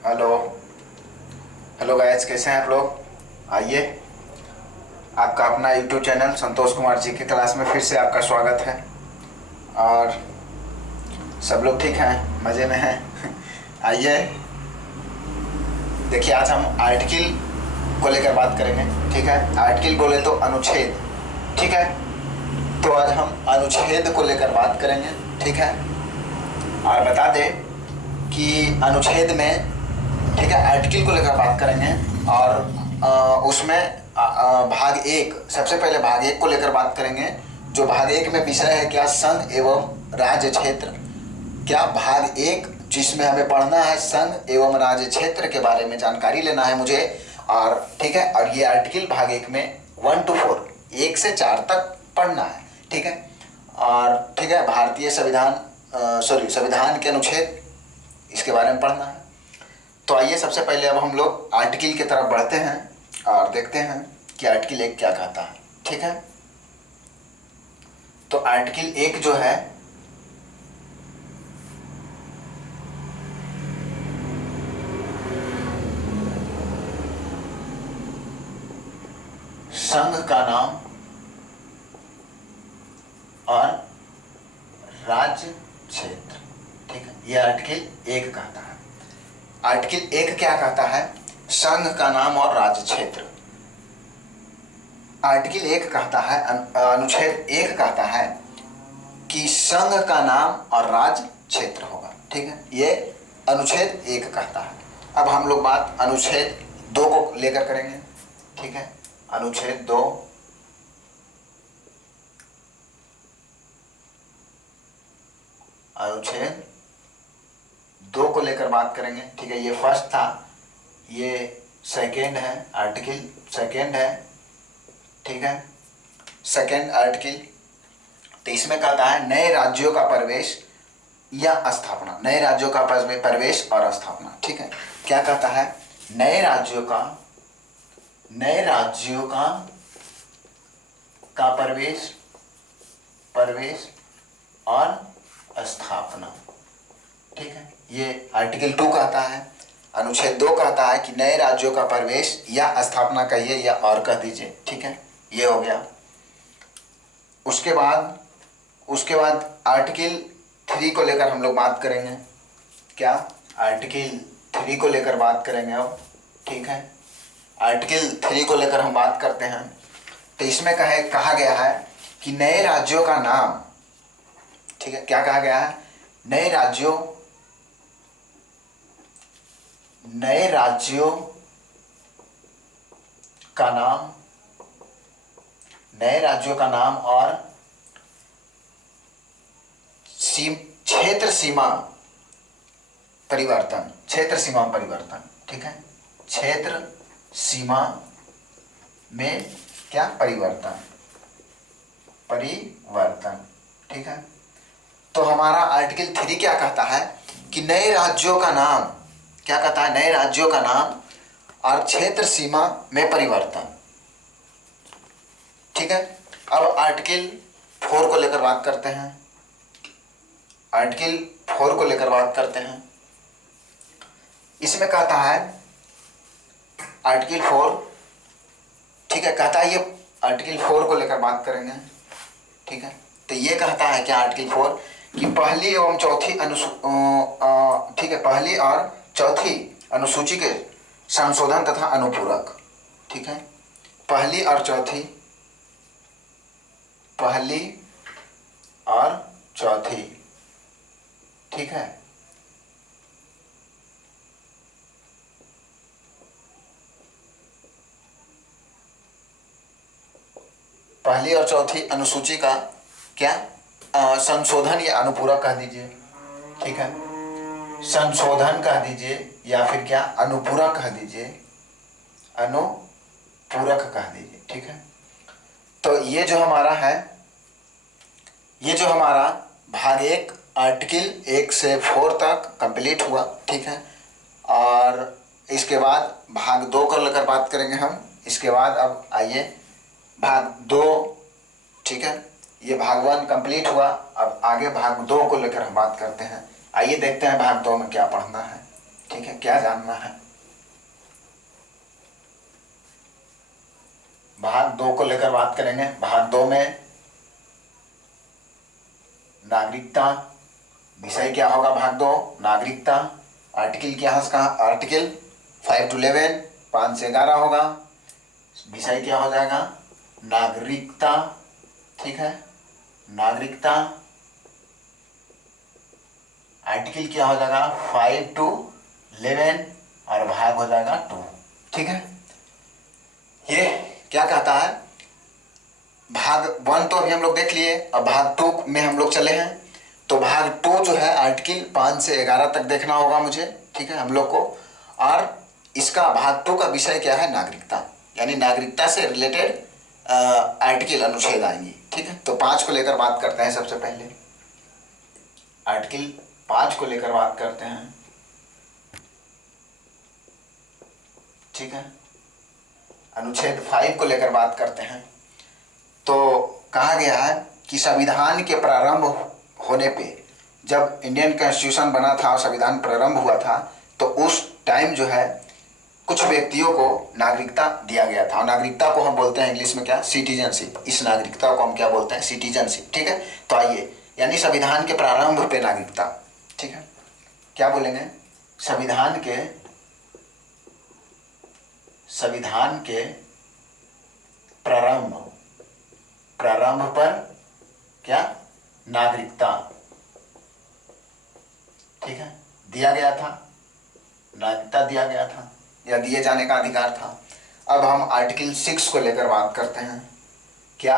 Hello. Hello guys, कैसे हैं आप लोग? आइए, आपका अपना यूट्यूब चैनल संतोष कुमार जी की क्लास में फिर से आपका स्वागत है। और सब लोग ठीक हैं, मज़े में हैं? आइए, देखिए आज हम आर्टिकल को लेकर बात करेंगे। ठीक है, आर्टिकल बोले तो अनुच्छेद। ठीक है, तो आज हम अनुच्छेद को लेकर बात करेंगे। ठीक है, और बता दें कि अनुच्छेद में, ठीक है, आर्टिकल को लेकर बात करेंगे। और उसमें भाग एक, सबसे पहले भाग एक को लेकर बात करेंगे। जो भाग एक में विषय है क्या, संघ एवं राज्य क्षेत्र। क्या भाग एक, जिसमें हमें पढ़ना है संघ एवं राज्य क्षेत्र के बारे में जानकारी लेना है मुझे। और ठीक है, और ये आर्टिकल भाग एक में 1 to 4, 1 से 4 तक पढ़ना है। ठीक है, और ठीक है, भारतीय संविधान संविधान के अनुच्छेद, इसके बारे में पढ़ना है। तो आइए सबसे पहले अब हम लोग आर्टिकल की तरफ बढ़ते हैं और देखते हैं कि आर्टिकल एक क्या कहता है। ठीक है, तो आर्टिकल एक जो है, संघ का नाम और राज्य क्षेत्र। ठीक है, यह आर्टिकल एक कहता है। आर्टिकल एक क्या कहता है, संघ का नाम और राज्य क्षेत्र। आर्टिकल एक कहता है, अनुच्छेद एक कहता है कि संघ का नाम और राज्य क्षेत्र होगा। ठीक है, ये अनुच्छेद एक कहता है। अब हम लोग बात अनुच्छेद दो को लेकर करेंगे। ठीक है, अनुच्छेद दो, अनुच्छेद दो को लेकर बात करेंगे। ठीक है, ये फर्स्ट था, ये सेकेंड है, आर्टिकल सेकेंड है। ठीक है, सेकेंड आर्टिकल। तो इसमें कहता है नए राज्यों का प्रवेश या स्थापना, नए राज्यों का प्रवेश और स्थापना। ठीक है, क्या कहता है, नए राज्यों का प्रवेश और स्थापना। ठीक है, ये आर्टिकल 2 कहता है। अनुच्छेद 2 कहता है कि नए राज्यों का प्रवेश या स्थापना कहिए या और कह दीजिए। ठीक है, ये हो गया। उसके बाद आर्टिकल 3 को लेकर हम लोग बात करेंगे। क्या, आर्टिकल 3 को लेकर बात करेंगे अब। ठीक है, आर्टिकल 3 को लेकर हम बात करते हैं। तो इसमें कहा गया है कि नए राज्यों का नाम, ठीक है, क्या कहा गया है, नए राज्यों का नाम, नए राज्यों का नाम और क्षेत्र सीमा परिवर्तन, क्षेत्र सीमा परिवर्तन। ठीक है, क्षेत्र सीमा में क्या, परिवर्तन। ठीक है, तो हमारा आर्टिकल 3 क्या कहता है कि नए राज्यों का नाम, क्या कहता है, नए राज्यों का नाम और क्षेत्र सीमा में परिवर्तन। ठीक है, अब आर्टिकल 4 को लेकर बात करते हैं। आर्टिकल 4 को लेकर बात करते हैं। इसमें कहता है आर्टिकल 4, ठीक है, कहता है, ये आर्टिकल 4 को लेकर बात करेंगे। ठीक है, तो ये कहता है क्या, आर्टिकल 4 कि पहली एवं चौथी ठीक है, पहली और चौथी अनुसूची के संशोधन तथा अनुपूरक। ठीक है, पहली और चौथी ठीक है, पहली और चौथी अनुसूची का क्या, संशोधन या अनुपूरक कह दीजिए। ठीक है, संशोधन कह दीजिए या फिर क्या, अनुपूरक कह दीजिए, अनुपूरक कह दीजिए। ठीक है, तो ये जो हमारा भाग एक, आर्टिकल 1 से 4 तक कंप्लीट हुआ। ठीक है, और इसके बाद भाग 2 को लेकर बात करेंगे हम। इसके बाद अब आइए भाग 2। ठीक है, ये भाग 1 कंप्लीट हुआ, अब आगे भाग 2 को लेकर हम बात करते हैं। आइए देखते हैं भाग 2 में क्या पढ़ना है। ठीक है, क्या जानना है? भाग 2 को लेकर बात करेंगे। भाग 2 में नागरिकता, विषय क्या होगा? भाग 2 नागरिकता। आर्टिकल क्या है उसका? आर्टिकल 5 to 11, 5 से 11 होगा। विषय क्या हो जाएगा? नागरिकता। ठीक है, नागरिकता। आर्टिकल क्या हो जाएगा? 5 to 11 और भाग हो जाएगा 2। ठीक है, ये क्या कहता है? भाग 1 तो अभी हम लोग देख लिए, अब भाग 2 में हम लोग चले हैं। तो भाग 2 जो है आर्टिकल 5 से 11 तक देखना होगा मुझे। ठीक है, हम लोग को। और इसका भाग 2 का विषय क्या है? नागरिकता, यानी नागरिकता से रिलेटेड आर्टिकल, अनुच्छेद आएंगी। ठीक है, तो 5 को लेकर बात करते हैं। सबसे पहले आर्टिकल 5 को लेकर बात करते हैं। ठीक है, अनुच्छेद 5 को लेकर बात करते हैं। तो कहा गया है कि संविधान के प्रारंभ होने पे, जब इंडियन कॉन्स्टिट्यूशन बना था और संविधान प्रारंभ हुआ था, तो उस टाइम जो है कुछ व्यक्तियों को नागरिकता दिया गया था। और नागरिकता को हम बोलते हैं इंग्लिश में क्या? सिटीजनशिप। इस नागरिकता को हम क्या बोलते हैं? सिटीजनशिप। ठीक है, तो आइए, यानी संविधान के प्रारंभ पे नागरिकता। ठीक है, क्या बोलेंगे? संविधान के प्रारंभ पर क्या? नागरिकता। ठीक है, दिया गया था, नागरिकता दिया गया था या दिए जाने का अधिकार था। अब हम आर्टिकल 6 को लेकर बात करते हैं। क्या?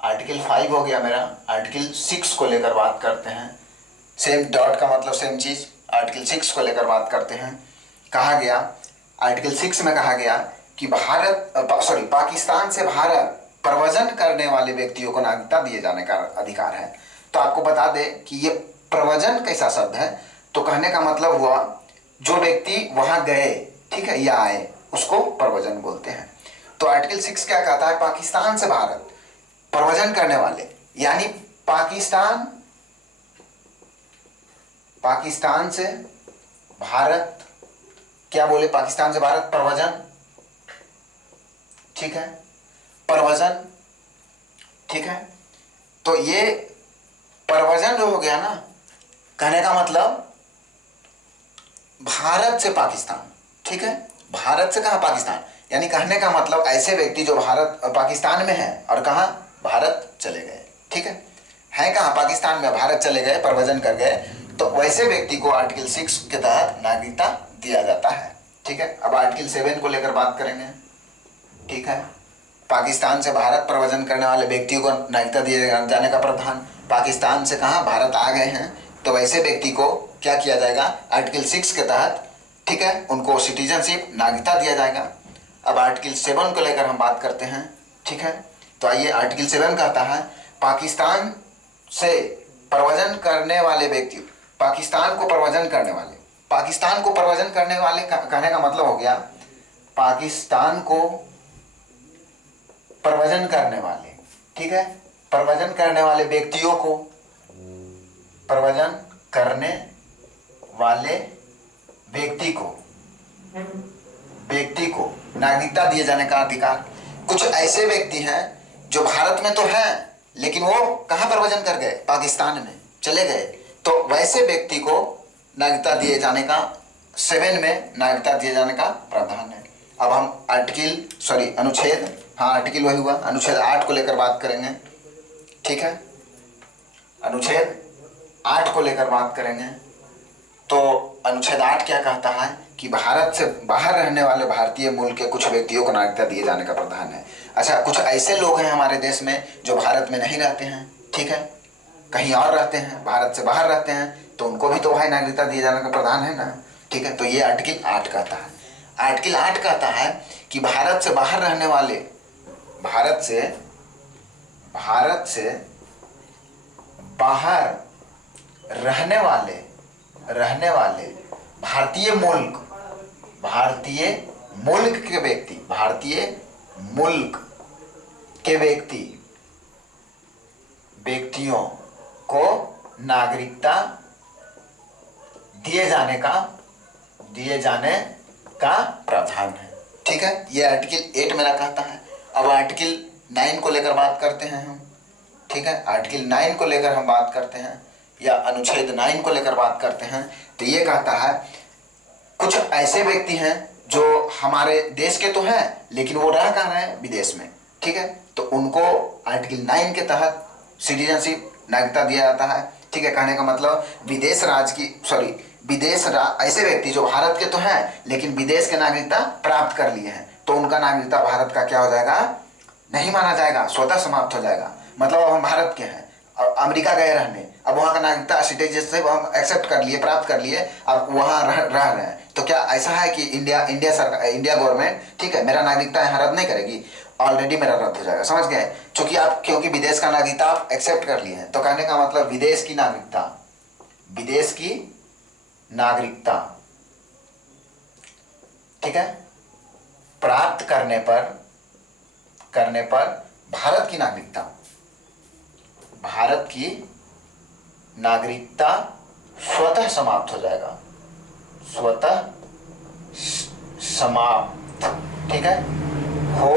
आर्टिकल 5 हो गया मेरा, आर्टिकल 6 को लेकर बात करते हैं। सेम डॉट का मतलब सेम चीज। आर्टिकल 6 को लेकर बात करते हैं। कहा गया, आर्टिकल 6 में कहा गया कि पाकिस्तान से भारत प्रव्रजन करने वाले व्यक्तियों को नागरिकता दिए जाने का अधिकार है। तो आपको बता दें कि ये प्रव्रजन कैसा शब्द है? तो कहने का मतलब हुआ जो व्यक्ति वहां गए, ठीक है, या आए, उसको प्रव्रजन बोलते हैं। तो आर्टिकल 6 क्या कहता है? पाकिस्तान से भारत प्रव्रजन करने वाले, यानी पाकिस्तान से भारत, क्या बोले? पाकिस्तान से भारत प्रव्रजन। ठीक है, प्रव्रजन। ठीक है, तो ये प्रव्रजन जो हो गया ना, कहने का मतलब भारत से पाकिस्तान। ठीक है, भारत से कहा? पाकिस्तान, यानी कहने का मतलब ऐसे व्यक्ति जो पाकिस्तान में है और कहा? भारत चले गए। ठीक है कहा? पाकिस्तान में, भारत चले गए, प्रव्रजन कर गए, तो वैसे व्यक्ति को आर्टिकल 6 के तहत नागरिकता दिया जाता है। ठीक है, अब आर्टिकल 7 को लेकर बात करेंगे। ठीक है, पाकिस्तान से भारत प्रव्रजन करने वाले व्यक्तियों को नागरिकता दिए जाने का प्रावधान। पाकिस्तान से कहा? भारत आ गए हैं, तो वैसे व्यक्ति को क्या किया जाएगा? आर्टिकल 6 के तहत, ठीक है, उनको सिटीजनशिप, नागरिकता दिया जाएगा। अब आर्टिकल 7 को लेकर हम बात करते हैं। ठीक है, तो आइए, आर्टिकल 7 कहता है पाकिस्तान से प्रव्रजन करने वाले व्यक्ति, पाकिस्तान को प्रव्रजन करने वाले, पाकिस्तान को प्रव्रजन करने वाले कहने का मतलब हो गया पाकिस्तान को प्रव्रजन करने वाले। ठीक है, प्रव्रजन करने वाले व्यक्तियों को, प्रव्रजन करने वाले व्यक्ति को नागरिकता दिए जाने का अधिकार। कुछ ऐसे व्यक्ति हैं जो भारत में तो हैं, लेकिन वो कहाँ प्रव्रजन कर गए? पाकिस्तान में चले गए, तो वैसे व्यक्ति को नागरिकता दिए जाने का, 7 में नागरिकता दिए जाने का प्रावधान है। अब हम अनुच्छेद, आर्टिकल वही हुआ, अनुच्छेद 8 को लेकर बात करेंगे। ठीक है, अनुच्छेद 8 को लेकर बात करेंगे। तो अनुच्छेद 8 क्या कहता है कि भारत से बाहर रहने वाले भारतीय मूल के कुछ व्यक्तियों को नागरिकता दिए जाने का प्रावधान है। अच्छा, कुछ ऐसे लोग हैं हमारे देश में जो भारत में नहीं रहते हैं, ठीक है, कहीं और रहते हैं, भारत से बाहर रहते हैं, तो उनको भी तो भाई नागरिकता दिए जाने का प्रावधान है ना। ठीक है, तो ये आर्टिकल 8 कहता है। आर्टिकल 8 कहता है कि भारत से बाहर रहने वाले, भारत से बाहर रहने वाले भारतीय मुल्क के व्यक्तियों को नागरिकता दिए जाने का दिए जाने का प्रावधान है। ठीक है, ये आर्टिकल 8 मेरा कहता है। अब आर्टिकल 9 को लेकर बात करते हैं हम। ठीक है, आर्टिकल 9 को लेकर हम बात करते हैं या अनुच्छेद 9 को लेकर बात करते हैं। तो ये कहता है कुछ ऐसे व्यक्ति हैं जो हमारे देश के तो हैं लेकिन वो रह कहाँ रहे हैं, विदेश में। ठीक है, तो उनको आर्टिकल 9 के तहत सिटीजनशिप नागरिकता दिया जाता है। ठीक है, कहने का मतलब ऐसे व्यक्ति जो भारत के तो हैं लेकिन विदेश के नागरिकता प्राप्त कर लिए हैं, तो उनका नागरिकता भारत का क्या हो जाएगा, नहीं माना जाएगा, स्वतः समाप्त हो जाएगा। मतलब अब हम भारत के हैं और अमेरिका गए रहने, अब वहाँ का नागरिकता सिटीजनशिप हम एक्सेप्ट कर लिए, प्राप्त कर लिए, अब वहाँ रह रहे हैं, तो क्या ऐसा है कि इंडिया गवर्नमेंट, ठीक है, मेरा नागरिकता यहाँ रद्द नहीं करेगी? ऑलरेडी मेरा रद्द हो जाएगा, समझ गए? क्योंकि विदेश का नागरिकता आप एक्सेप्ट कर लिए हैं, तो कहने का मतलब विदेश की नागरिकता, ठीक है, प्राप्त करने पर भारत की नागरिकता स्वतः समाप्त हो जाएगा, स्वतः समाप्त, ठीक है, हो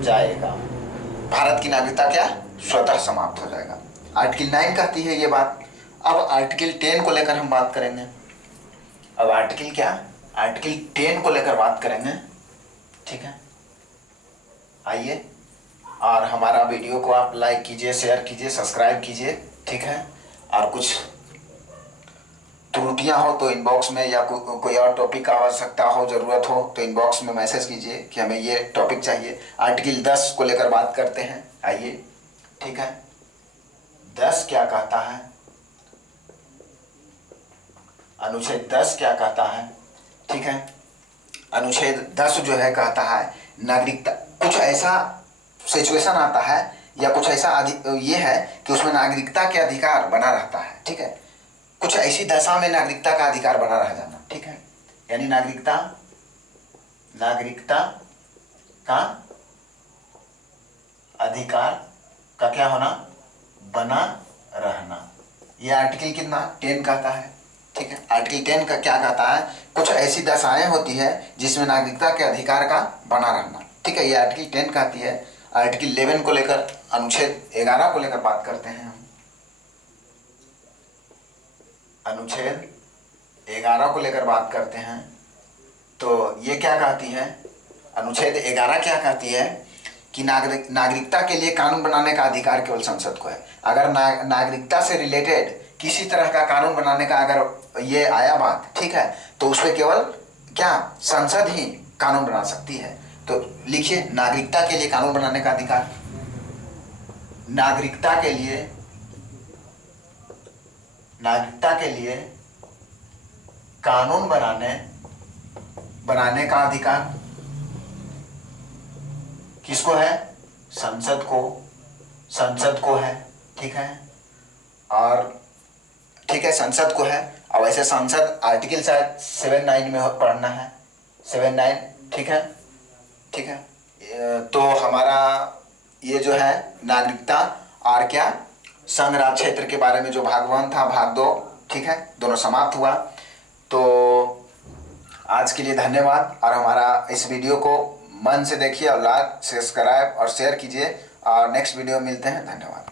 जाएगा। भारत की नागरिकता क्या, स्वतः समाप्त हो जाएगा। आर्टिकल 9 कहती है ये बात। अब आर्टिकल 10 को लेकर हम बात करेंगे। अब आर्टिकल 10 को लेकर बात करेंगे। ठीक है, आइए, और हमारा वीडियो को आप लाइक कीजिए, शेयर कीजिए, सब्सक्राइब कीजिए। ठीक है, और कुछ त्रुटियां हो तो इनबॉक्स में, या कोई और टॉपिक का आवश्यकता हो, जरूरत हो तो इनबॉक्स में मैसेज कीजिए कि हमें ये टॉपिक चाहिए। आर्टिकल 10 को लेकर बात करते हैं, आइए। ठीक है, 10 क्या कहता है, अनुच्छेद 10 क्या कहता है? ठीक है, अनुच्छेद 10 जो है कहता है नागरिकता, कुछ ऐसा सिचुएशन आता है या कुछ ऐसा ये है कि उसमें नागरिकता के अधिकार बना रहता है। ठीक है, कुछ ऐसी दशा में नागरिकता का अधिकार बना रह जाना। ठीक है, यानी नागरिकता का अधिकार का क्या होना, बना रहना। ये आर्टिकल कितना, 10 कहता है। ठीक है, आर्टिकल 10 का क्या कहता है, कुछ ऐसी दशाएं होती है जिसमें नागरिकता के अधिकार का बना रहना। ठीक है, ये आर्टिकल 10 कहती है। आर्टिकल 11 को लेकर, अनुच्छेद 11 को लेकर बात करते हैं हम। अनुच्छेद 11 को लेकर बात करते हैं, तो ये क्या कहती है, अनुच्छेद 11 क्या कहती है कि नागरिकता के लिए कानून बनाने का अधिकार केवल संसद को है। अगर नागरिकता से रिलेटेड किसी तरह का कानून बनाने का अगर ये आया बात, ठीक है, तो उस पर केवल क्या, संसद ही कानून बना सकती है। तो लिखिए, नागरिकता के लिए कानून बनाने का अधिकार, नागरिकता के लिए कानून बनाने का अधिकार किसको है, संसद को है। ठीक है, और ठीक है, संसद को है। अब ऐसे संसद आर्टिकल शायद 7-9 में पढ़ना है, 7-9। ठीक है, ठीक है, तो हमारा ये जो है नागरिकता और क्या, संघ राज क्षेत्र के बारे में जो भाग 1 था, भाग 2, ठीक है, दोनों समाप्त हुआ। तो आज के लिए धन्यवाद, और हमारा इस वीडियो को मन से देखिए और लाइक, सब्सक्राइब और शेयर कीजिए, और नेक्स्ट वीडियो में मिलते हैं। धन्यवाद।